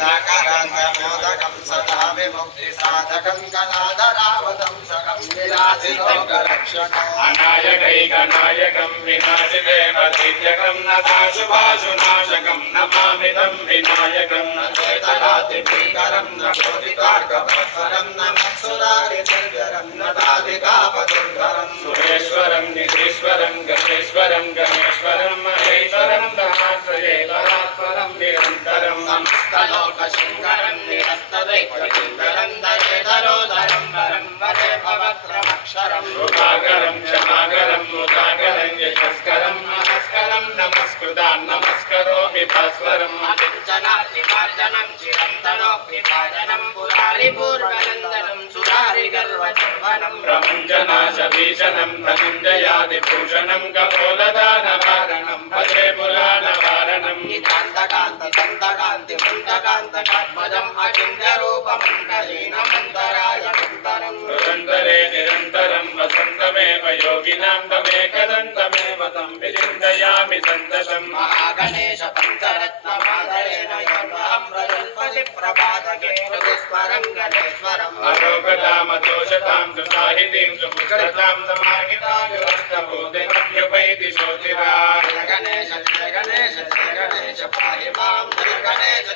मोदकं सदा विमुक्तिसाधकं कलाधरावतं सकं विलासिलोकरक्षकम् अनायकैकनायकं विनाशिदेवतीत्यकं नताशुभाशुनाशकं नमामिदं विनायकं न चेतनातिभीकरं न बोधितार्कवत्सरं न मत्सुरारिनिर्जरं न ताधिकापदुर्धरं सुरेश्वरं निधीश्वरं गणेश्वरं गणेश्वरं महेश्वरं धनाश्रये परात्परं निरन्तरं समस्तलोकशङ्करं निरस्तदैकशङ्करं दरेधरोधरं वरं वरे भवक्रमक्षरं रुदाकरं क्षमाकरं मुदाकरं यशस्करं नमस्करं नमस्कृतान् नमस्करोमि भास्वरम् अकिञ्चनातिमार्जनं चिरन्तनोऽभिभाजनं पुरारिपूर्वनन्दनं सुरारिगर्वचर्वनं प्रमुञ्जनाशभीषणं प्रमुञ्जयादिभूषणं कपोलदानवारणं भजे पुराणवारणं नितान्तकान्तिकान्तिमन्तकान्तिमन्तकान्तकात्मजम् अचिन्त्यरूपमन्तहीनमन्तरायमन्तरं निरन्तरे निरन्तरं वसन्तमेव योगिनां तमेकदन्तमेव तं विचिन्तयामि सन्ततं महागणेश पञ्चरत्नमादरेण योऽहं प्रजल्पति प्रभातके ऋतुस्वरं गणेश्वरम् अलोकतामतोषतां सुसाहितीं सुपुत्रतां समाहितायुरष्टभूतिमभ्युपैति शोचिरा जय गणेश जय गणेश जय गणेश पाहि मां जय गणेश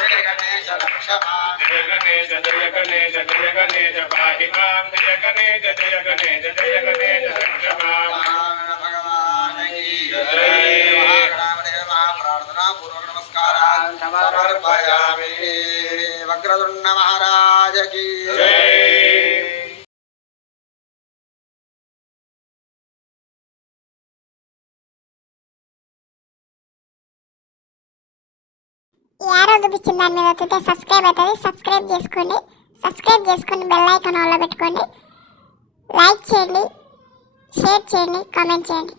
जय गणेश रक्ष मां जय गणेश जय गणेश जय गणेश पाहि मां जय गणेश जय गणेश जय गणेश रक्ष मां भगवान की जय महागणाधिपते महाप्रार्थना पूर्वक नमस्कारान् समर्पयामि वक्रतुण्ड महाराज की जय। యారో చూపించిన దాని మీద వస్తే సబ్స్క్రైబ్ అవుతుంది. సబ్స్క్రైబ్ చేసుకొని బెల్ ఐకాన్ ఆన్లో పెట్టుకోండి. లైక్ చేయండి, షేర్ చేయండి, కామెంట్ చేయండి.